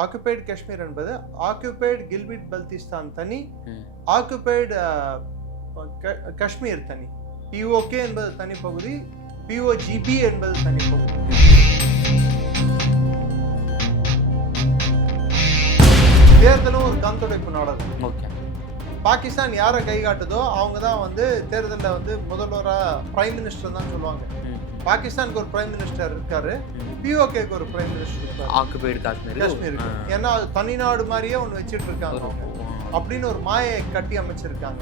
Occupied Kashmir என்பது occupied Gilgit Baltistan தனி, occupied Kashmir தனி. பிஓகே என்பது தனி பகுதி, பிஓஜிபி என்பது தனி பகுதி. தேர்தலும் ஒரு கண்துடைப்பு நாடகம். பாகிஸ்தான் யாரை கை காட்டுதோ அவங்க தான் வந்து தேர்தலில் வந்து முதல்வராக பிரைம் மினிஸ்டர் தான் சொல்லுவாங்க. பாகிஸ்தானுக்கு ஒரு பிரைம் மினிஸ்டர் இருக்காரு, பிஓகேக்கு ஒரு பிரைம் மினிஸ்டர் இருக்காரு. ஆக்குபைடு காஷ்மீர் ஏன்னா அது தனிநாடு மாதிரியே ஒன்று வச்சுட்டு இருக்காங்க அப்படின்னு ஒரு மாயை கட்டி அமைச்சிருக்காங்க.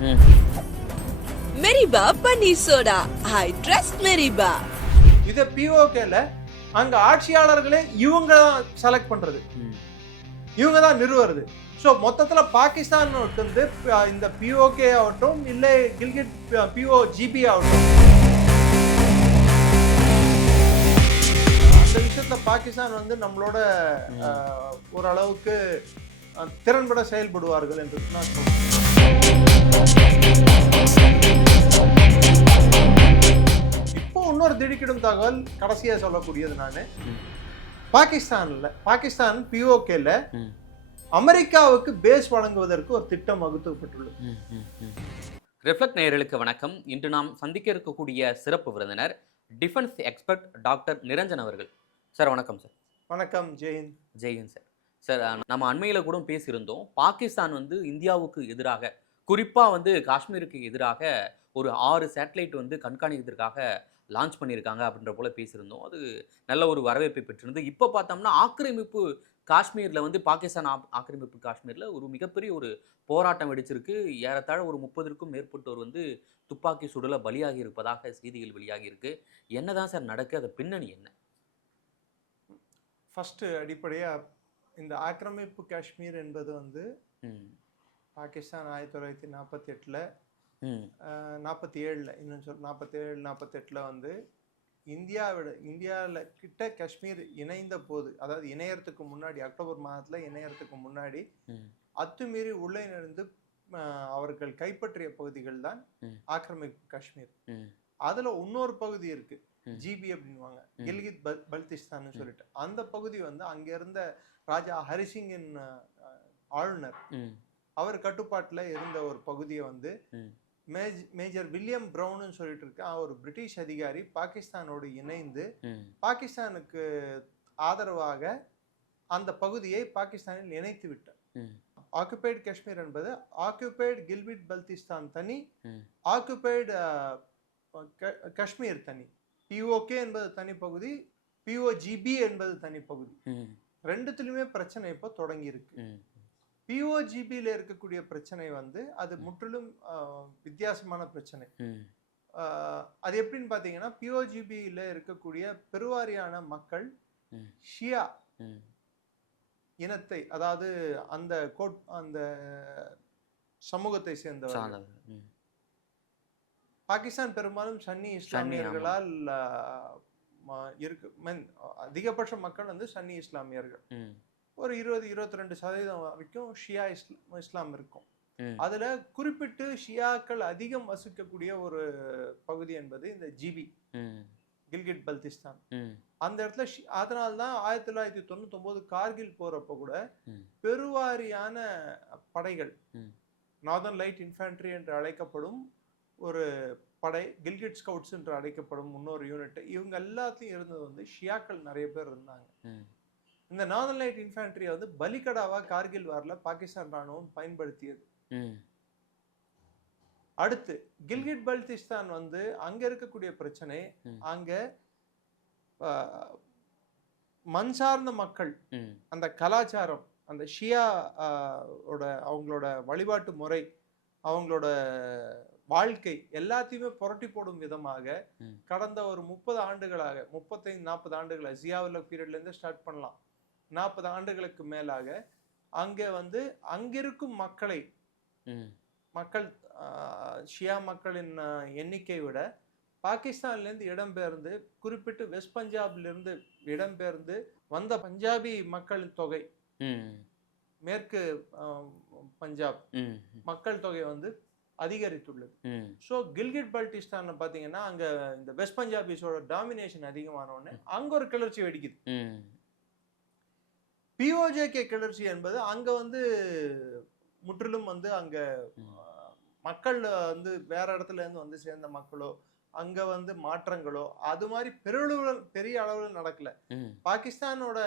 மெரிபா பன்னீர் சோடா, ஐ ட்ரஸ்ட் மெரிபா. இதை பிஓகேல அங்க ஆட்சியாளர்களே இவங்க தான் செலக்ட் பண்றது, இவங்க தான் நிறுவுறது. ஸோ மொத்தத்தில் பாகிஸ்தான் வந்து இந்த பிஓகே ஆகட்டும் இல்லை கில்கிட் பிஓஜிபி ஆகட்டும், அந்த விஷயத்துல பாகிஸ்தான் வந்து நம்மளோட ஓரளவுக்கு திறன்பட செயல்படுவார்கள் என்று நான் சொல்றேன். இப்போ இன்னொரு திடுக்கிடும் தகவல் கடைசியா சொல்லக்கூடியது, நான் பாகிஸ்தான் பிஓகேல அமெரிக்காவுக்கு பேஸ் வழங்குவதற்கு ஒரு திட்டம் வகுக்கப்பட்டுள்ளது. ரிஃப்ளெக்ட் நேயர்களுக்கு வணக்கம். இன்று நாம் சந்திக்க இருக்கக்கூடிய சிறப்பு விருந்தினர் டிஃபென்ஸ் எக்ஸ்பர்ட் டாக்டர் நிரஞ்சன் அவர்கள். சார் வணக்கம். சார் வணக்கம். ஜெயின். ஜெயின் சார். சார் நம்ம அண்மையில் கூட பேசியிருந்தோம், பாகிஸ்தான் வந்து இந்தியாவுக்கு எதிராக, குறிப்பாக வந்து காஷ்மீருக்கு எதிராக ஒரு 6 சேட்டலைட் வந்து கண்காணிக்கிறதுக்காக லான்ச் பண்ணியிருக்காங்க அப்படின்ற போல பேசியிருந்தோம். அது நல்ல ஒரு வரவேற்பை பெற்றிருந்து. இப்போ பார்த்தோம்னா ஆக்கிரமிப்பு காஷ்மீரில் வந்து பாகிஸ்தான் ஆக்கிரமிப்பு காஷ்மீரில் ஒரு மிகப்பெரிய ஒரு போராட்டம் வெடிச்சிருக்கு. ஏறத்தாழ ஒரு 30க்கும் மேற்பட்டோர் வந்து துப்பாக்கி சுடல பலியாகி இருப்பதாக செய்திகள் வெளியாகி இருக்கு. என்னதான் சார் நடக்கு, அது பின்னணி என்ன? ஃபர்ஸ்ட் அடிப்படையாக இந்த ஆக்கிரமிப்பு காஷ்மீர் என்பது வந்து பாகிஸ்தான் 1948 47 இன்னும் 47-48 வந்து இந்தியாவில் கிட்ட காஷ்மீர் இணைந்த போது, அதாவது இணையறதுக்கு முன்னாடி, அக்டோபர் மாதத்துல இணையறதுக்கு முன்னாடி அத்துமீறி உள்ளே இருந்து அவர்கள் கைப்பற்றிய பகுதிகள் தான் ஆக்கிரமிப்பு காஷ்மீர். அதுல இன்னொரு பகுதி இருக்கு, ஜிபி அப்படின்வாங்க, கில்கிட் பல்திஸ்தான் சொல்லிட்டு. அந்த பகுதி வந்து அங்க இருந்த ராஜா ஹரிசிங்கின் ஆளுநர், அவர் கட்டுப்பாட்டுல இருந்த ஒரு பகுதியை வந்து மேஜர் வில்லியம் பிரவுன்னு சொல்லிட்டு இருக்க ஒரு பிரிட்டிஷ் அதிகாரி பாகிஸ்தானோடு இணைந்து பாகிஸ்தானுக்கு ஆதரவாக அந்த பகுதியை பாகிஸ்தானில் இணைத்து விட்டார். ஆக்குபைடு காஷ்மீர் என்பது ஆக்குபைடு கில்கிட் பல்திஸ்தான் தனி, ஆக்குபைடு காஷ்மீர் தனி. பிஓகே என்பது தனி பகுதி, பிஓஜிபி என்பது தனி பகுதி. ரெண்டுத்திலுமே பிரச்சனை இப்போ தொடங்கி இருக்கு. பிஓஜிபியில் இருக்கக்கூடிய பிரச்சனை வந்து அது முற்றிலும் வித்தியாசமான பிரச்சனை. அது எப்படின்னு பார்த்தீங்கன்னா, பிஓஜிபியில் இருக்கக்கூடிய பெருவாரியான மக்கள் ஷியா இனத்தை, அதாவது அந்த சமூகத்தை சேர்ந்தவர்கள். பாகிஸ்தான் பெரும்பாலும் சன்னி இஸ்லாமியர்களால் அதிகபட்ச மக்கள் வந்து சன்னி இஸ்லாமியர்கள். ஒரு 20-22% வரைக்கும் ஷியா இஸ்லாம் இருக்கும். அதுல குறிப்பிட்டு ஷியாக்கள் அதிகம் வசிக்கக்கூடிய ஒரு பகுதி என்பது இந்த ஜிபி, கில்கிட் பல்திஸ்தான். அந்த இடத்துல அதனால்தான் 1999 கார்கில் போறப்ப கூட பெருவாரியான படைகள், நார்தர்ன் லைட் இன்ஃபேண்ட்ரி என்று அழைக்கப்படும் ஒரு படை, கில்கிட் ஸ்கவுட்ஸ் என்று அழைக்கப்படும் இன்னொரு யூனிட், இவங்க எல்லாத்தையும் இருந்தது வந்து ஷியாக்கள் நிறைய பேர் இருந்தாங்க. இந்த நார்தர்ன் லைட் இன்ஃபேண்ட்ரியை வந்து பலிகடாவா கார்கில் வார்ல பாகிஸ்தான் ராணுவம் பயன்படுத்தியது. அடுத்து கில்கிட் பல்திஸ்தான் வந்து அங்க இருக்கக்கூடிய பிரச்சனை, அங்க மண் சார்ந்த மக்கள், அந்த கலாச்சாரம், அந்த ஷியா அவங்களோட வழிபாட்டு முறை, அவங்களோட வாழ்க்கை எல்லாத்தையுமே புரட்டி போடும் விதமாக கடந்த ஒரு 30 ஆண்டுகளாக, 35-40 ஆண்டுகளாக, ஜியாவுல்லா பீரியட்ல இருந்து ஸ்டார்ட் பண்ணலாம், 40 ஆண்டுகளுக்கு மேலாக அங்க வந்து அங்கிருக்கும் மக்கள் ஷியா மக்களின் எண்ணிக்கை விட பாகிஸ்தான்ல இருந்து இடம்பெயர்ந்து, குறிப்பிட்டு வெஸ்ட் பஞ்சாப்ல இருந்து இடம்பெயர்ந்து வந்த பஞ்சாபி மக்களின் தொகை, மேற்கு பஞ்சாப் மக்கள் தொகை வந்து அதிகரித்துள்ளது. ஸோ கில்கிட் பல்டிஸ்தான் பாத்தீங்கன்னா அங்க இந்த வெஸ்ட் பஞ்சாபிஸோட டாமினேஷன் அதிகமானோடனே அங்க ஒரு கிளர்ச்சி வெடிக்குது. பிஓஜேகே கிளர்ச்சி என்பது அங்க வந்து முற்றிலும் வந்து அங்க மக்கள் வந்து வேற இடத்துல இருந்து வந்து சேர்ந்த மக்களோ அங்க வந்து மாற்றங்களோ அது மாதிரி பெரிய அளவில் நடக்கல. பாகிஸ்தானோட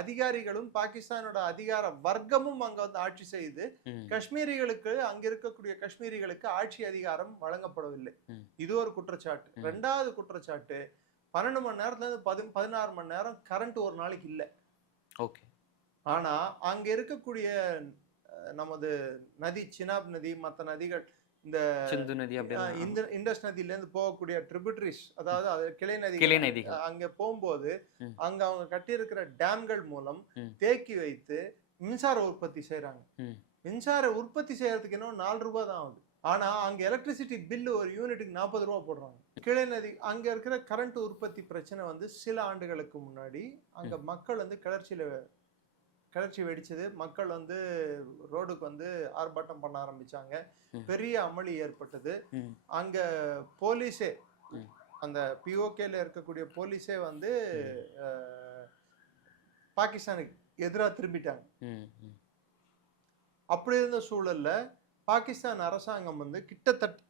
அதிகாரிகளும் பாகிஸ்தானோட அதிகார வர்க்கமும் அங்க வந்து ஆட்சி செய்து காஷ்மீரிகளுக்கு அங்க இருக்கக்கூடிய காஷ்மீரிகளுக்கு ஆட்சி அதிகாரம் வழங்கப்படவில்லை. இது ஒரு குற்றச்சாட்டு. ரெண்டாவது குற்றச்சாட்டு, 12 மணி நேரத்துல இருந்து 16 மணி நேரம் கரண்ட் ஒரு நாளைக்கு இல்லை. ஓகே. ஆனா அங்க இருக்கக்கூடிய நமது நதி, சினாப் நதி, மற்ற நதிகள், இந்த சிந்து நதி, இந்த இண்டஸ் நதியில இருந்து போகக்கூடிய ட்ரிபியூட்டரிஸ், அதாவது அது கிளை நதிகள், அங்க போகும்போது அங்க அவங்க கட்டி இருக்கிற டேம்கள் மூலம் தேக்கி வைத்து மின்சார உற்பத்தி செய்யறாங்க. மின்சார உற்பத்தி செய்யறதுக்கு இன்னும் 4 ரூபாய் தான் ஆகுது. ஆனா அங்க எலக்ட்ரிசிட்டி பில்லு ஒரு யூனிட்டுக்கு 40 ரூபாய் போடுறாங்க. கிளை நதி அங்க இருக்கிற கரண்ட் உற்பத்தி பிரச்சனை வந்து சில ஆண்டுகளுக்கு முன்னாடி அங்க மக்கள் வந்து கிளர்ச்சி வெடிச்சது. மக்கள் வந்து ரோடுக்கு வந்து ஆர்ப்பாட்டம் பண்ண ஆரம்பிச்சாங்க. பெரிய அமளி ஏற்பட்டது. அங்க போலீஸே, அந்த பிஓகேல இருக்கக்கூடிய போலீஸே வந்து பாகிஸ்தானுக்கு எதிராக திரும்பிட்டாங்க. அப்படி இருந்த சூழல்ல பாகிஸ்தான் அரசாங்கம் வந்து கிட்டத்தட்ட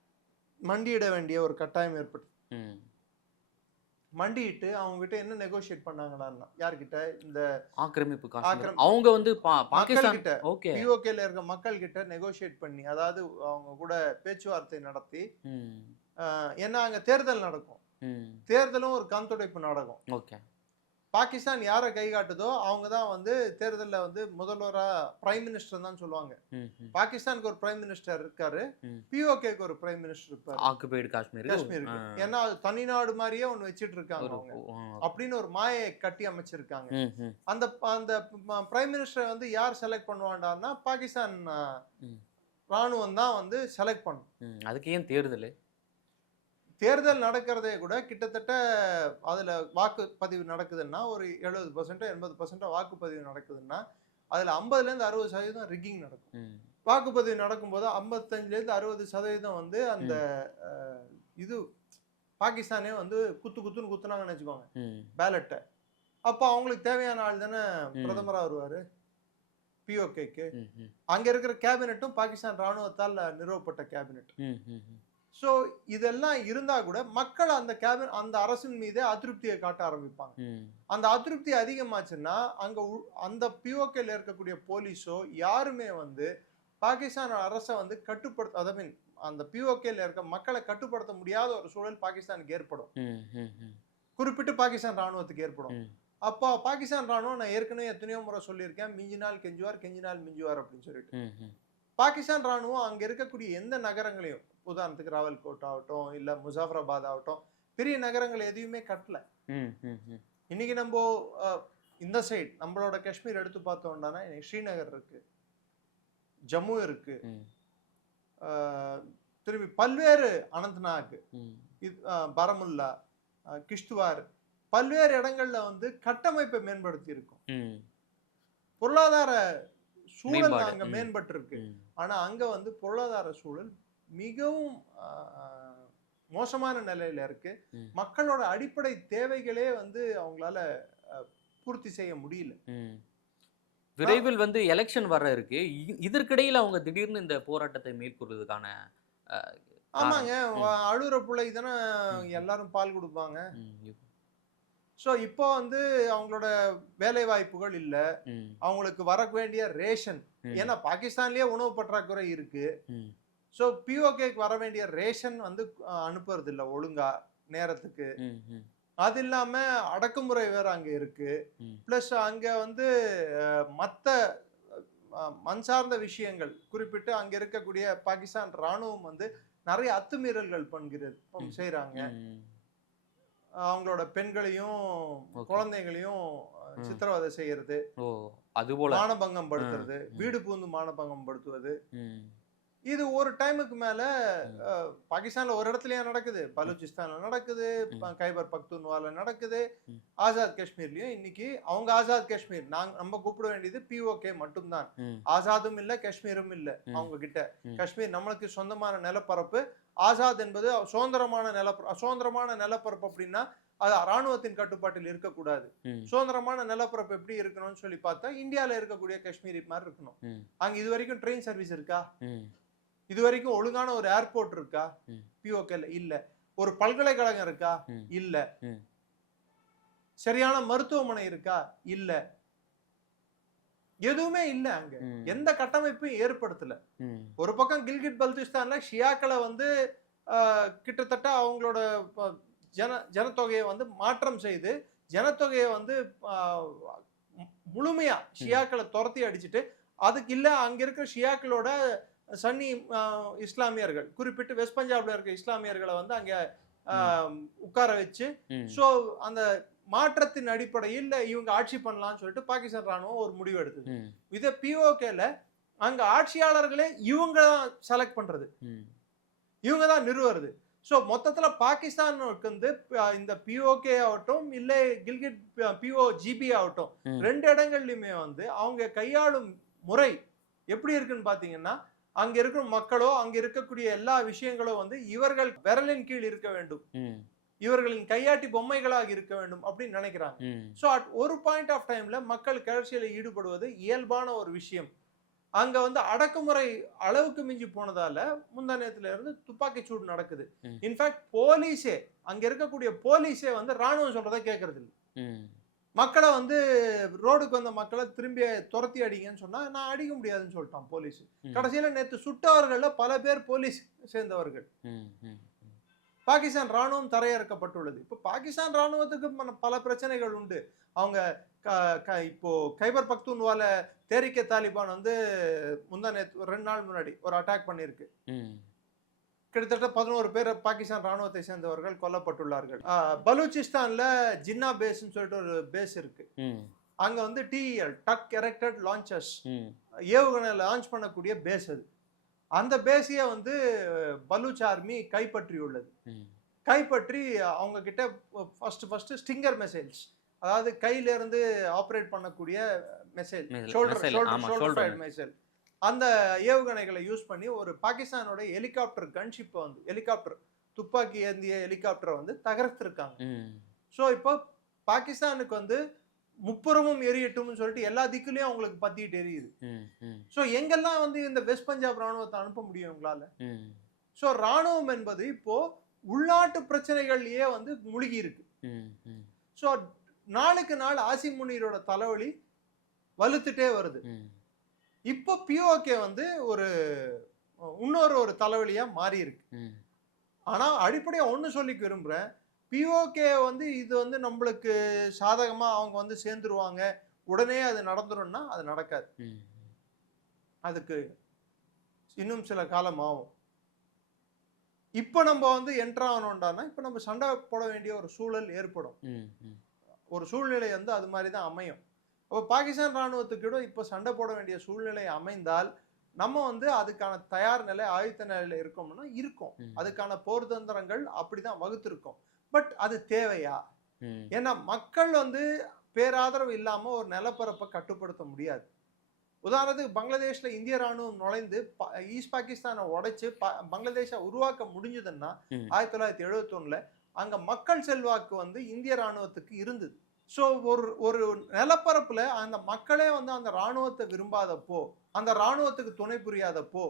மண்டியிட வேண்டிய ஒரு கட்டாயம் ஏற்பட்டது. மண்டிட்டு அவங்க கிட்ட என்ன நெகோஷியேட் பண்ணாங்கன்னா, யார்கிட்ட? இந்த ஆக்கிரமிப்பு அவங்க வந்து பாகிஸ்தான் கிட்ட, பிஓகேல இருக்க மக்கள் கிட்ட நெகோஷியேட் பண்ணி, அதாவது அவங்க கூட பேச்சுவார்த்தை நடத்தி, ஏன்னா அங்க தேர்தல் நடக்கும். தேர்தலும் ஒரு கண்துடைப்பு நடக்கும். ஓகே. பாகிஸ்தான் யாரை கை காட்டுதோ அவங்க தான் வந்து தேர்தலில் வந்து முதல்வரா பிரைம் மினிஸ்டர் தான் சொல்லுவாங்க. பாகிஸ்தானுக்கு ஒரு பிரைம் மினிஸ்டர் இருக்காரு, பிஓகேக்கு ஒரு பிரைம் மினிஸ்டர் இருப்பாரு. ஆக்குபைடு காஷ்மீர். ஏன்னா அது தனிநாடு மாதிரியே ஒண்ணு வச்சிட்டு இருக்காங்க அவங்க, அப்படின்னு ஒரு மாயை கட்டி அமைச்சிருக்காங்க. அந்த அந்த பிரைம் மினிஸ்டரை வந்து யார் செலக்ட் பண்ணுவாண்டான்னா பாகிஸ்தான் ராணுவம் தான் வந்து செலக்ட் பண்ணும். அதுக்கு ஏன் தேர்தல் நடக்கிறதே கூட கிட்டத்தட்ட அதுல வாக்குப்பதிவு நடக்குதுன்னா ஒரு 70% 80% வாக்குப்பதிவு நடக்குதுன்னா அதுல 50% 60% ரிக்கிங் நடக்கும். வாக்குப்பதிவு நடக்கும்போது 55% 60% வந்து அந்த இது பாகிஸ்தானே வந்து குத்துன்னு குத்துனாங்கன்னு வச்சுக்கோங்க பேலட்டை. அப்போ அவங்களுக்கு தேவையான ஆள் தானே பிரதமரா வருவாரு பிஓகேக்கு. அங்க இருக்கிற கேபினெட்டும் பாகிஸ்தான் ராணுவத்தால் நிறுவப்பட்ட கேபினெட். ஸோ இதெல்லாம் இருந்தா கூட மக்கள் அந்த அரசின் மீதே அதிருப்தியை காட்ட ஆரம்பிப்பாங்க. அந்த அதிருப்தி அதிகமாச்சுன்னா அங்க அந்த பிஓகேல இருக்கக்கூடிய போலீஸோ யாருமே வந்து பாகிஸ்தான் அரசை வந்து அந்த பிஓகேல இருக்க மக்களை கட்டுப்படுத்த முடியாத ஒரு சூழல் பாகிஸ்தானுக்கு ஏற்படும். குறிப்பிட்டு பாகிஸ்தான் ராணுவத்துக்கு ஏற்படும். அப்போ பாகிஸ்தான் ராணுவம், நான் ஏற்கனவே எத்தனையோ முறை சொல்லியிருக்கேன், மிஞ்சினால் கெஞ்சுவார் மிஞ்சுவார் அப்படின்னு சொல்லிட்டு. பாகிஸ்தான் ராணுவம் அங்க இருக்கக்கூடிய எந்த நகரங்களையும், உதாரணத்துக்கு ராவல்கோட் ஆகட்டும் இல்ல முசாஃபராபாத் ஆகட்டும், பெரிய நகரங்கள் எதையுமே கட்டல. இன்னைக்கு நம்ம இந்த சைடு நம்மளோட காஷ்மீர் எடுத்து பார்த்தோம்னா ஸ்ரீநகர் இருக்கு, ஜம்மு இருக்கு, திரும்பி பல்வேறு அனந்த்நாக், பரமுல்லா, கிஷ்துவார், பல்வேறு இடங்கள்ல வந்து கட்டமைப்பை மேம்படுத்தி இருக்கும். பொருளாதார சூழல் அங்க மேம்பட்டு இருக்கு. ஆனா அங்க வந்து பொருளாதார சூழல் மிகவும் மோசமான நிலையில இருக்கு. மக்களோட அடிப்படை தேவைகளே வந்து அவங்களால பூர்த்தி செய்ய முடியல. விரைவில் வந்து எலெக்ஷன் வர இருக்கு. இதற்கிடையில அவங்க திடீர்னு இந்த போராட்டத்தை மேற்கொள்வதற்கான ஆமாங்க, அழுற பிள்ளை தானே எல்லாரும் பால் கொடுப்பாங்க. ஸோ இப்போ வந்து அவங்களோட வேலை வாய்ப்புகள் இல்ல, அவங்களுக்கு வர வேண்டிய ரேஷன், ஏன்னா பாகிஸ்தான்லயே உணவு பற்றாக்குறை இருக்கு. ஸோ பிஓகேக்கு வர வேண்டிய ரேஷன் வந்து அனுப்புறது இல்லை ஒழுங்கா நேரத்துக்கு. அது இல்லாம அடக்குமுறை வேற அங்க இருக்கு. பிளஸ் அங்க வந்து மற்ற மண் சார்ந்த விஷயங்கள், குறிப்பிட்டு அங்க இருக்கக்கூடிய பாகிஸ்தான் ராணுவம் வந்து நிறைய அத்துமீறல்கள் செய்யறாங்க. அவங்களோட பெண்களையும் குழந்தைகளையும் சித்திரவதை செய்யறது, மானபங்கம் படுத்துறது, வீடு பூந்து மானபங்கம் படுத்துவது. இது ஒரு டைமுக்கு மேல பாகிஸ்தான்ல ஒரு இடத்துலயே நடக்குது, பலூச்சிஸ்தான்ல நடக்குது, கைபர் பக்துன்வால நடக்குது, ஆசாத் காஷ்மீர்லயும். இன்னைக்கு அவங்க ஆசாத் காஷ்மீர், நம்ம கூப்பிட வேண்டியது பிஓகே மட்டும்தான். ஆசாதும் இல்ல, காஷ்மீரும் இல்ல அவங்க கிட்ட. காஷ்மீர் நம்மளுக்கு சொந்தமான நிலப்பரப்பு. ஆசாத் என்பது சுதந்திரமான நிலப்பரப்பு அப்படின்னா அது ராணுவத்தின் கட்டுப்பாட்டில் இருக்கக்கூடாது. சுதந்திரமான நிலப்பரப்பு எப்படி இருக்கணும்னு சொல்லி பார்த்தா இந்தியால இருக்கக்கூடிய காஷ்மீரி மாதிரி இருக்கணும். அங்க இது வரைக்கும் ட்ரெயின் சர்வீஸ் இருக்கா? இது வரைக்கும் ஒழுங்கான ஒரு ஏர்போர்ட் இருக்கா? பிஓகேல இல்ல. ஒரு பல்கலைக்கழகம் இருக்கா? இல்ல. சரியான மருத்துவமனை இருக்கா? இல்ல. எதுவுமே இல்ல. அங்க எந்த கட்டமைப்பும் ஏற்படுத்தல. ஒரு பக்கம் கில்கிட் பல்திஸ்தான்ல ஷியாக்களை வந்து கிட்டத்தட்ட அவங்களோட ஜனத்தொகையை வந்து மாற்றம் செய்து ஜனத்தொகையை வந்து முழுமையா ஷியாக்களை துரத்தி அடிச்சுட்டு அதுக்கு இல்ல அங்க இருக்கிற ஷியாக்களோட சன்னி இஸ்லாமியர்கள் குறிப்பிட்டு வெஸ்ட் பஞ்சாப்ல இருக்க இஸ்லாமியர்களை வந்து அங்க உட்கார வச்சு சோ அந்த மாற்றத்தின் அடிப்படையில் இவங்க ஆட்சி பண்ணலாம்னு சொல்லிட்டு பாகிஸ்தான் ராணுவம் ஒரு முடிவு எடுத்தது. இதை பிஓகேல அங்க ஆட்சியாளர்களே இவங்க தான் செலக்ட் பண்றது, இவங்க தான் நிறுவுறது. ஸோ மொத்தத்துல பாகிஸ்தானுக்கு வந்து இந்த பிஓகே ஆகட்டும் இல்லை கில்கிட் பிஓஜிபி ஆகட்டும் 2 இடங்கள்லயுமே வந்து அவங்க கையாளும் முறை எப்படி இருக்குன்னு பாத்தீங்கன்னா அங்க இருக்கிற மக்களோ அங்க இருக்கக்கூடிய எல்லா விஷயங்களோ வந்து இவர்கள் விரலின் கீழ் இருக்க வேண்டும், இவர்களின் கையாட்டி பொம்மைகளாக இருக்க வேண்டும் அப்படின்னு நினைக்கிறாங்க. ஸோ அட் ஒரு பாயிண்ட் ஆஃப் டைம்ல மக்கள் கிளர்ச்சியில ஈடுபடுவது இயல்பான ஒரு விஷயம். அங்க வந்து அடக்குமுறை அளவுக்கு மிஞ்சி போனதால முந்தானத்துல இருந்து துப்பாக்கி சூடு நடக்குது. இன்ஃபேக்ட் போலீஸே அங்க இருக்கக்கூடிய போலீஸே வந்து ராணுவம் சொல்றதை கேட்கறது இல்லை. மக்களை வந்து ரோடுக்கு வந்த மக்களை திரும்பி துரத்தி அடிங்கன்னு சொன்னா நான் அடிக்க முடியாதுன்னு சொல்லிட்டான் போலீஸ். கடைசியில நேற்று சுட்டவர்கள்ல பல பேர் போலீஸ் சேர்ந்தவர்கள். பாகிஸ்தான் ராணுவம் தரையிறக்கப்பட்டுள்ளது. இப்போ பாகிஸ்தான் ராணுவத்துக்கு பல பிரச்சனைகள் உண்டு. அவங்க இப்போ கைபர் பக்தூன்வால தேரிக்கே தாலிபான் வந்து முந்தானே 2 நாள் முன்னாடி ஒரு அட்டாக் பண்ணிருக்கு. கிட்டத்தட்ட 11 பேர் பாகிஸ்தான் ராணுவத்தை சேர்ந்தவர்கள் கொல்லப்பட்டுள்ளார்கள். பலூச்சிஸ்தான்ல ஜின்னா பேஸ்ன்னு சொல்லிட்டு ஒரு பேஸ் இருக்கு. அங்க வந்து டிஇஎல் டக் எரெக்டட் லான்ச்சர்ஸ் ஏவுகணை லான்ச் பண்ணக்கூடிய பேஸ் அது. அந்த பேஸையே வந்து பலூச் ஆர்மி கைப்பற்றியுள்ளது. கைப்பற்றி அவங்க கிட்ட ஃபர்ஸ்ட் ஸ்டிங்கர் மிசைல்ஸ், அதாவது கையில இருந்து ஆபரேட் பண்ணக்கூடிய மிசைல், ஷோல்டர் மிசைல், அந்த ஏவுகணைகளை யூஸ் பண்ணி ஒரு பாகிஸ்தானோட ஹெலிகாப்டர் கன்ஷிப்பை வந்து ஹெலிகாப்டர் துப்பாக்கி ஏந்திய ஹெலிகாப்டரை வந்து தகர்த்திருக்காங்க. ஸோ இப்போ பாகிஸ்தானுக்கு வந்து முப்புறமும் எரியட்டும்னு சொல்லிட்டு எல்லா திக்குலயும் அவங்களுக்கு பத்திட்டு எரியுது. ஸோ எங்கெல்லாம் வந்து இந்த வெஸ்ட் பஞ்சாப் ராணுவத்தை அனுப்ப முடியும் உங்களால? ஸோ ராணுவம் என்பது இப்போ உள்நாட்டு பிரச்சனைகள்லயே வந்து முழுகி இருக்கு. ஸோ நாளுக்கு நாள் ஆசிம் முனீரோட தலைவலி வலுத்துட்டே வருது. இப்போ பிஓகே வந்து இன்னொரு தலைவலியா மாறி இருக்கு. ஆனா அடிப்படையா ஒண்ணு சொல்லிக்க விரும்புறேன், பிஓகே வந்து இது வந்து நம்மளுக்கு சாதகமா அவங்க வந்து சேர்ந்துருவாங்க உடனே அது நடந்துரும்னா அது நடக்காது. அதுக்கு இன்னும் சில காலம் ஆகும். இப்ப நம்ம வந்து என்டர் ஆகணும்டானா இப்ப நம்ம சண்டை போட வேண்டிய ஒரு சூழல் ஏற்படும். ஒரு சூழ்நிலை வந்து அது மாதிரிதான் அமையும். அப்போ பாகிஸ்தான் ராணுவத்துக்கு இப்ப சண்டை போட வேண்டிய சூழ்நிலை அமைந்தால் நம்ம வந்து அதுக்கான தயார் நிலை ஆயுத்த நிலையில இருக்கோம்னா இருக்கும். அதுக்கான போர் தந்திரங்கள் அப்படிதான் வகுத்திருக்கோம். பட் அது தேவையா? ஏன்னா மக்கள் வந்து பேராதரவு இல்லாம ஒரு நிலப்பரப்பை கட்டுப்படுத்த முடியாது. உதாரணத்துக்கு பங்களாதேஷ்ல இந்திய ராணுவம் நுழைந்து ஈஸ்ட் பாகிஸ்தானை உடைச்சு பங்களாதேஷை உருவாக்க முடிஞ்சதுன்னா 1971ல அங்க மக்கள் செல்வாக்கு வந்து இந்திய ராணுவத்துக்கு இருந்தது. ஸோ ஒரு நிலப்பரப்புல அந்த மக்களே வந்து அந்த ராணுவத்தை விரும்பாதப்போ, அந்த ராணுவத்துக்கு துணை புரியாதப்போ,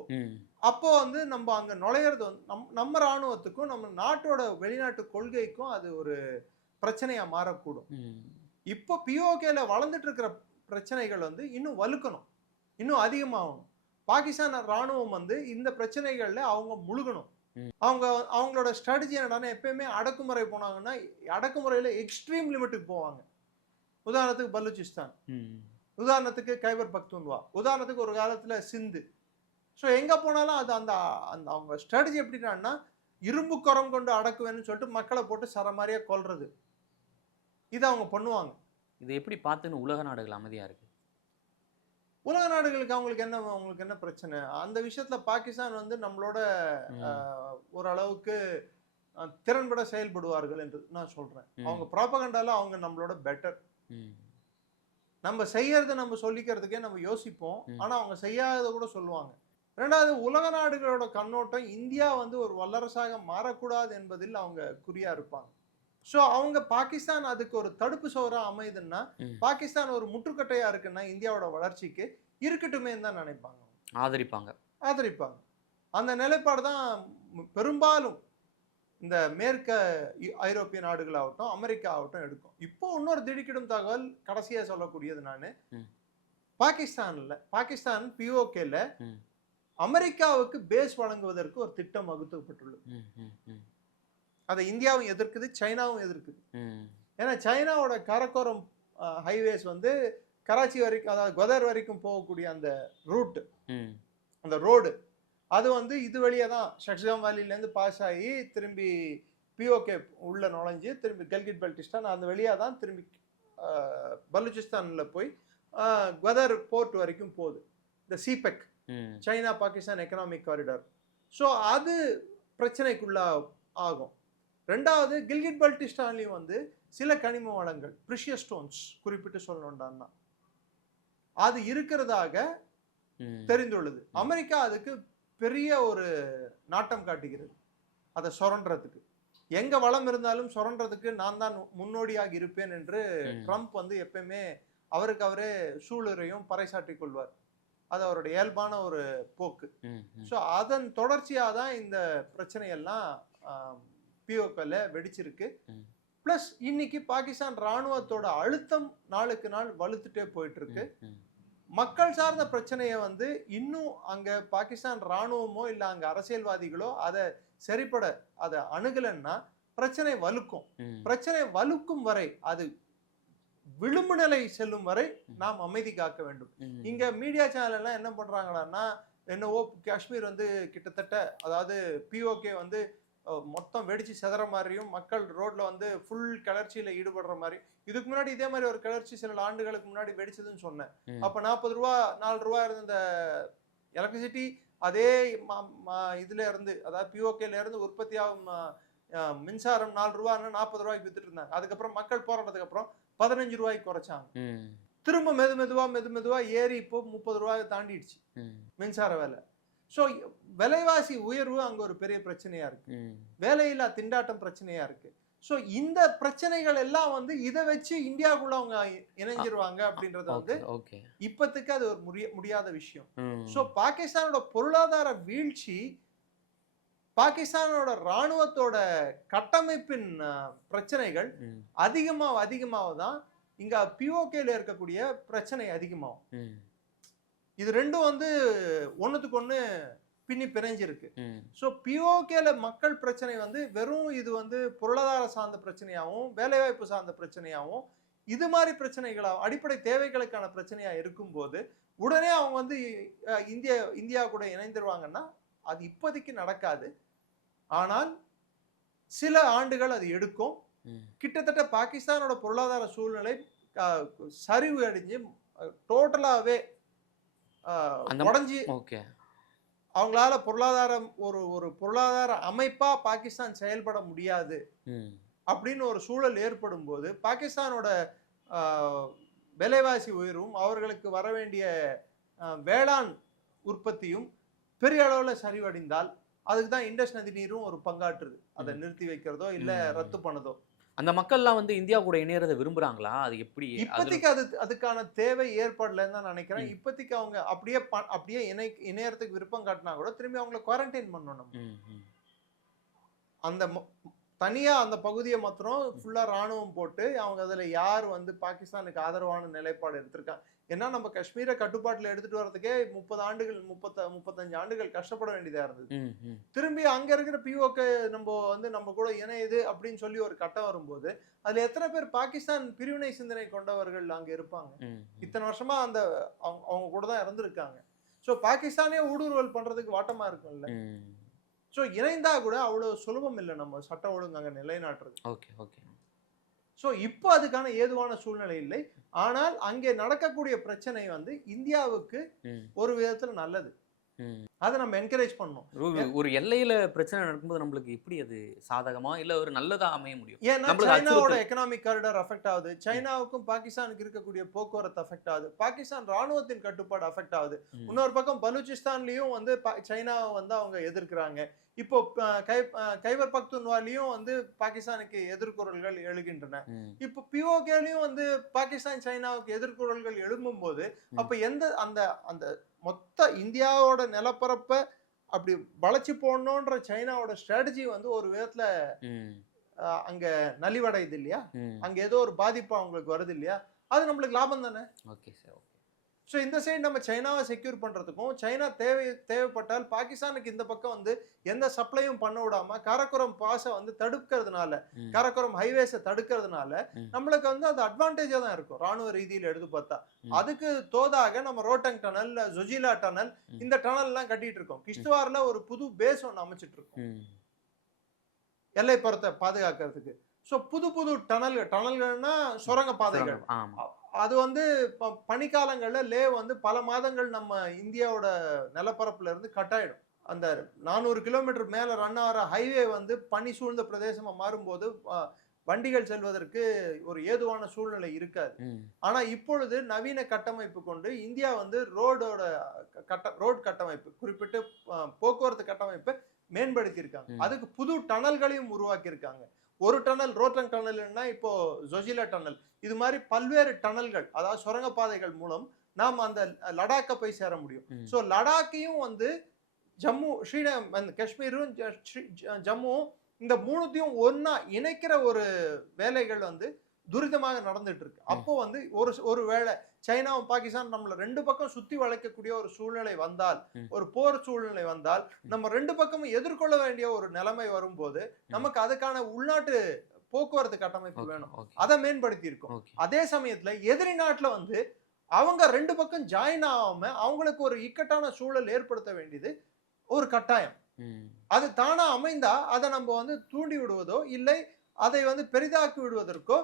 அப்போ வந்து நம்ம அங்க நுழையிறது வந்து நம்ம ராணுவத்துக்கும் நம்ம நாட்டோட வெளிநாட்டு கொள்கைக்கும் அது ஒரு பிரச்சனையா மாறக்கூடும். இப்போ பிஓகேல வளர்ந்துட்டு இருக்கிற பிரச்சனைகள் வந்து இன்னும் வலுக்கணும், இன்னும் அதிகமாகணும். பாகிஸ்தான் ராணுவம் வந்து இந்த பிரச்சனைகள்ல அவங்க முழுகணும். அவங்களோட ஸ்ட்ராட்டஜி என்னன்னா எப்பயுமே அடக்குமுறை போனாங்கன்னா அடக்குமுறையில எக்ஸ்ட்ரீம் லிமிட்டுக்கு போவாங்க. உதாரணத்துக்கு பலூச்சிஸ்தான், உதாரணத்துக்கு கைபர் பக்தூன்வா, உதாரணத்துக்கு ஒரு காலத்துல சிந்து. ஸோ எங்க போனாலும் அது அந்த அவங்க ஸ்ட்ராட்டஜி எப்படின்னா இரும்பு குரம் கொண்டு அடக்குவேன்னு சொல்லிட்டு மக்களை போட்டு சரமாரியா கொல்றது. இது அவங்க பண்ணுவாங்க. இது எப்படி பார்த்துன்னு உலக நாடுகள் அமைதியா இருக்கு? உலக நாடுகளுக்கு அவங்களுக்கு என்ன பிரச்சனை? அந்த விஷயத்துல பாகிஸ்தான் வந்து நம்மளோட ஓரளவுக்கு திறன்பட செயல்படுவார்கள் என்று நான் சொல்றேன். அவங்க ப்ராபகண்டால அவங்க நம்மளோட பெட்டர். நம்ம செய்யறதை நம்ம சொல்லிக்கிறதுக்கே நம்ம யோசிப்போம், ஆனா அவங்க செய்யாததை கூட சொல்லுவாங்க. ரெண்டாவது, உலக நாடுகளோட கண்ணோட்டம் இந்தியா வந்து ஒரு வல்லரசாக மாறக்கூடாது என்பதில் அவங்க குறியா இருப்பாங்க. ஸோ அவங்க பாகிஸ்தான் அதுக்கு ஒரு தடுப்பு சுவரா அமையுதுன்னா, பாகிஸ்தான் ஒரு முற்றுக்கட்டையா இருக்குன்னா இந்தியாவோட வளர்ச்சிக்கு இருக்கட்டுமே தான் நினைப்பாங்க, ஆதரிப்பாங்க. அந்த நிலைப்பாடு தான் பெரும்பாலும் இந்த மேற்க ஐரோப்பிய நாடுகளாகட்டும் அமெரிக்கா ஆகட்டும் எடுக்கும். இப்போ இன்னொரு திடுக்கிடும் தகவல் கடைசியா சொல்லக்கூடியது நான், பாகிஸ்தான் பிஓகேல அமெரிக்காவுக்கு பேஸ் வழங்குவதற்கு ஒரு திட்டம் வகுக்கப்பட்டுள்ளது. அதை இந்தியாவும் எதிர்க்குது, சைனாவும் எதிர்க்குது. ஏன்னா சைனாவோட கரக்கோரம் ஹைவேஸ் வந்து கராச்சி வரைக்கும், அதாவது குதர் வரைக்கும் போகக்கூடிய அந்த ரூட், அந்த ரோடு, அது வந்து இது வழியா தான் ஷக்ஜாம் வேலியிலேருந்து பாஸ் ஆகி திரும்பி பிஓகே உள்ள நுழைஞ்சு திரும்பி கல்கிட் பெல்டிஸ்தான் அந்த வழியா தான் திரும்பி பலூச்சிஸ்தான்ல போய் குதர் போர்ட் வரைக்கும் போகுது. இந்த CPEC, China Pakistan economic corridor. So அது பிரச்சனைக்குள்ள ஆகும். ரெண்டாவது, கில்கிட் பல்டிஸ்டான்லையும் வந்து சில கனிம வளங்கள், ப்ரிஷியஸ் ஸ்டோன்ஸ் குறிப்பிட்டு சொல்லணும்டான்னா அது இருக்கிறதாக தெரிந்துள்ளது. அமெரிக்கா அதுக்கு பெரிய ஒரு நாட்டம் காட்டுகிறது, அதை சுரண்டுறதுக்கு. எங்க வளம் இருந்தாலும் சுரண்டுறதுக்கு நான் தான் முன்னோடியாக இருப்பேன் என்று ட்ரம்ப் வந்து எப்பயுமே அவருக்கு அவரே சூளுரையும் பறைசாற்றிக் கொள்வார். அது அவருடைய இயல்பான ஒரு போக்கு. ஸோ அதன் தொடர்ச்சியாக தான் இந்த பிரச்சனையெல்லாம் பிஓகேல வெடிச்சிருக்கு. பிளஸ் இன்னைக்கு பாகிஸ்தான் ராணுவத்தோட அழுத்தம் நாளுக்கு நாள் வலுத்துட்டே போயிட்டு இருக்கு. மக்கள் சார்ந்த பிரச்சனையை வந்து இன்னும் அங்க பாகிஸ்தான் ராணுவமோ இல்ல அங்க அரசியல்வாதிகளோ அதை சரிப்பட அதை அணுகலன்னா பிரச்சனை வலுக்கும். பிரச்சனை வலுக்கும் வரை, அது விளிம்பு நிலை செல்லும் வரை நாம் அமைதி காக்க வேண்டும். இங்க மீடியா சேனல் எல்லாம் என்ன பண்றாங்கன்னா, என்னவோ காஷ்மீர் வந்து கிட்டத்தட்ட, அதாவது பிஓகே வந்து மொத்தம் வெடிச்சு செதற மாதிரியும் மக்கள் ரோட்ல வந்து ஃபுல் கிளர்ச்சியில ஈடுபடுற மாதிரி. இதுக்கு முன்னாடி இதே மாதிரி ஒரு கிளர்ச்சி சில ஆண்டுகளுக்கு முன்னாடி வெடிச்சதுன்னு சொன்னேன். அப்ப 40 ரூபா 4 ரூபா இருந்த இந்த எலக்ட்ரிசிட்டி அதே இதுல இருந்து, அதாவது பிஓகேல இருந்து உற்பத்தியாகும் மின்சாரம் 4 ரூபான்னு 40 ரூபாய்க்கு வித்துட்டு இருந்தாங்க. அதுக்கப்புறம் மக்கள் போராட்டத்துக்கு அப்புறம் 15 ரூபாய்க்கு குறைச்சாங்க. திரும்ப மெதுமெதுவா ஏறி இப்போ 30 ரூபாய் தாண்டிடுச்சு மின்சார விலை. ஸோ விலைவாசி உயர்வு அங்க ஒரு பெரிய பிரச்சனையா இருக்கு, வேலையில்லா திண்டாட்டம் பிரச்சனையா இருக்கு. ஸோ இந்த பிரச்சனைகள் எல்லாம் வந்து இதை வச்சு இந்தியாவுக்குள்ள அவங்க இணைஞ்சிருவாங்க அப்படின்றது வந்து இப்பத்துக்கு அது ஒரு முடியாத விஷயம். ஸோ பாகிஸ்தானோட பொருளாதார வீழ்ச்சி, பாகிஸ்தானோட ராணுவத்தோட கட்டமைப்பின் பிரச்சனைகள் அதிகமாக தான் இங்க பிஓகேல இருக்கக்கூடிய பிரச்சனை அதிகமாகும். இது ரெண்டும் வந்து ஒண்ணுத்துக்கு ஒண்ணு பின்னி பிணைஞ்சிருக்கு. ஸோ பிஓகேல மக்கள் பிரச்சனை வந்து வெறும் இது வந்து பொருளாதார சார்ந்த பிரச்சனையாகவும் வேலைவாய்ப்பு சார்ந்த பிரச்சனையாகவும் இது மாதிரி பிரச்சனைகளாகவும் அடிப்படை தேவைகளுக்கான பிரச்சனையா இருக்கும்போது உடனே அவங்க வந்து இந்தியா கூட இணைந்துருவாங்கன்னா அது இப்போதைக்கு நடக்காது. ஆனால் சில ஆண்டுகள் அது எடுக்கும். கிட்டத்தட்ட பாகிஸ்தானோட பொருளாதார சூழ்நிலை சரிவு அடைஞ்சு டோட்டலாவே உடஞ்சி அவங்களால பொருளாதாரம் ஒரு பொருளாதார அமைப்பா பாகிஸ்தான் செயல்பட முடியாது அப்படின்னு ஒரு சூழல் ஏற்படும் போது பாகிஸ்தானோட விலைவாசி உயர்வும் அவர்களுக்கு வர வேண்டிய வேளாண் உற்பத்தியும் பெரிய அளவுல சரிவடைந்தால் அதுக்கு தான் இண்டஸ் நதி நீரும் ஒரு பங்காற்றுது. அதை நிறுத்தி வைக்கிறதோ இல்ல ரத்து பண்ணதோ. அந்த மக்கள்லாம் வந்து இந்தியா கூட இணையறதை விரும்புறாங்களா? அது எப்படி? இப்போதைக்கு அதுக்கான தேவை ஏற்படலன்னு தான் நினைக்கிறேன். இப்போதைக்கு அவங்க அப்படியே இணையறதுக்கு விருப்பம் காட்டினா கூட திரும்பி அவங்களை குவாரண்டைன் பண்ணணும். அந்த தனியா அந்த பகுதியை மாத்திரம் ஃபுல்லா ராணுவம் போட்டு அவங்க அதுல யார் வந்து பாகிஸ்தானுக்கு ஆதரவான நிலைப்பாடு எடுத்திருக்காங்க. ஏன்னா நம்ம காஷ்மீரை கட்டுப்பாட்டுல எடுத்துட்டு வர்றதுக்கே 30 ஆண்டுகள் 35 ஆண்டுகள் கஷ்டப்பட வேண்டியதா இருந்தது. திரும்பி அங்க இருக்கிற பிஓகே நம்ம கூட இணையுது அப்படின்னு சொல்லி ஒரு கட்டம் வரும்போது அதுல எத்தனை பேர் பாகிஸ்தான் பிரிவினை சிந்தனை கொண்டவர்கள் அங்க இருப்பாங்க? இத்தனை வருஷமா அவங்க கூட தான் இருந்திருக்காங்க. ஸோ பாகிஸ்தானே ஊடுருவல் பண்றதுக்கு வாட்டமா இருக்கும்ல. ஸோ இணைந்தா கூட அவ்வளவு சுலபம் இல்லை நம்ம சட்ட ஒழுங்கு அங்க நிலைநாட்டுறது. ஸோ இப்போ அதுக்கான ஏதுவான சூழ்நிலை இல்லை. ஆனால் அங்கே நடக்கக்கூடிய பிரச்சனை வந்து இந்தியாவுக்கு ஒரு விதத்துல நல்லது. அதை நம்ம என்கரேஜ் பண்ணணும். ஒரு எல்லையில பிரச்சனை நடக்கும்போது நம்மளுக்கு எப்படி அது சாதகமா இல்ல ஒரு நல்லதா அமைய முடியும்? ஏன்னா சைனாவோட எக்கனாமிக் காரிடார் அஃபெக்ட் ஆகுது, சைனாவுக்கும் பாகிஸ்தானுக்கு இருக்கக்கூடிய போக்குவரத்து அஃபெக்ட் ஆகுது, பாகிஸ்தான் ராணுவத்தின் கட்டுப்பாடு அஃபெக்ட் ஆகுது. இன்னொரு பக்கம் பலூச்சிஸ்தான்லயும் வந்து சைனாவை வந்து அவங்க எதிர்க்கிறாங்க. இப்போ கைபர் பக்துன்வாலையும் வந்து பாகிஸ்தானுக்கு எதிர்குரல்கள் எழுகின்றன. இப்போ பிஓகேலையும் வந்து பாகிஸ்தான் சைனாவுக்கு எதிர்குரல்கள் எழும்பும் போது அப்ப அந்த மொத்த இந்தியாவோட நிலப்பரப்ப அப்படி வளைச்சு போடணும்ன்ற சைனாவோட ஸ்ட்ராட்டஜி வந்து ஒரு விதத்துல அங்க நலிவடையுது இல்லையா, அங்க ஏதோ ஒரு பாதிப்பு அவங்களுக்கு வருது இல்லையா, அது நம்மளுக்கு லாபம் தானே. Okay sir. ஸோ இந்த சைடு நம்ம சைனாவை செக்யூர் பண்றதுக்கும், சைனா தேவைப்பட்டால் பாகிஸ்தானுக்கு இந்த பக்கம் வந்து எந்த சப்ளையும் பண்ண விடாம காரக்கோரம் பாஸை வந்து தடுக்கிறதுனால, காரக்கோரம் ஹைவேஸை தடுக்கிறதுனால நம்மளுக்கு வந்து அது அட்வான்டேஜா தான் இருக்கும் ராணுவ ரீதியில் எடுத்து பார்த்தா. அதுக்கு தோதாக நம்ம ரோட்டங் டனல், ஜொஜிலா டனல், இந்த டனல் எல்லாம் கட்டிட்டு இருக்கோம். கிஷ்துவார்ல ஒரு புது பேஸ் ஒன்று அமைச்சிட்டு இருக்கோம் எல்லைப்புறத்தை பாதுகாக்கிறதுக்கு. ஸோ புது டனல்கள்னா சுரங்க பாதைகள். அது வந்து பனிக்காலங்கள்ல லே வந்து பல மாதங்கள் நம்ம இந்தியாவோட நிலப்பரப்புல இருந்து கட் ஆயிடும். அந்த 400 கிலோமீட்டர் மேல ரன் ஆகிற ஹைவே வந்து பனி சூழ்ந்த பிரதேசமா மாறும்போது வண்டிகள் செல்வதற்கு ஒரு ஏதுவான சூழ்நிலை இருக்காது. ஆனா இப்பொழுது நவீன கட்டமைப்பு கொண்டு இந்தியா வந்து ரோட் கட்டமைப்பு, குறிப்பிட்டு போக்குவரத்து கட்டமைப்பை மேம்படுத்தி இருக்காங்க. அதுக்கு புது டனல்களையும் உருவாக்கி இருக்காங்க. ஒரு டனல் ரோட்டங் டனல்னா இப்போ ஜொஜிலா டனல், இது மாதிரி பல்வேறு டனல்கள், அதாவது சுரங்கப்பாதைகள் மூலம் நாம் அந்த லடாக்கை போய் சேர முடியும். ஸோ லடாக்கையும் வந்து காஷ்மீரும் ஜம்முவும் இந்த மூணுத்தையும் ஒன்னா இணைக்கிற ஒரு வேலைகள் வந்து துரிதமாக நடந்துட்டு இருக்கு. அப்போ வந்து ஒரு வேளை சைனாவும் பாகிஸ்தான் நம்மள ரெண்டு பக்கம் சுத்தி வளைக்கக்கூடிய ஒரு சூழ்நிலை வந்தால், ஒரு போர் சூழ்நிலை வந்தால், நம்ம ரெண்டு பக்கமும் எதிர்கொள்ள வேண்டிய ஒரு நிலைமை வரும்போது நமக்கு அதுக்கான உள்நாட்டு போக்குவரத்து கட்டமைப்பு வேணும். அதை மேம்படுத்தி இருக்கும். அதே சமயத்துல எதிரி நாட்டுல வந்து அவங்க ரெண்டு பக்கம் ஜாயின் ஆகாம அவங்களுக்கு ஒரு இக்கட்டான சூழல் ஏற்படுத்த வேண்டியது ஒரு கட்டாயம். அது தானா அமைந்தா அதை நம்ம வந்து தூண்டி விடுவதோ இல்லை அதை வந்து பெரிதாக்கி விடுவதற்கோ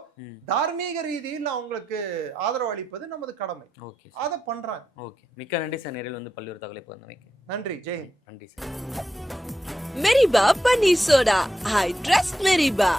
தார்மீக ரீதியில் அவங்களுக்கு ஆதரவு அளிப்பது நமது கடமை. அதை பண்றாங்க. மிக்க நன்றி சார். நேரில் வந்து பல்வேறு தகவலை பகிர்ந்தமைக்கு நன்றி. ஜெய். நன்றி சார். மெரிபா பன்னீர் சோடா. I trust மெரிபா.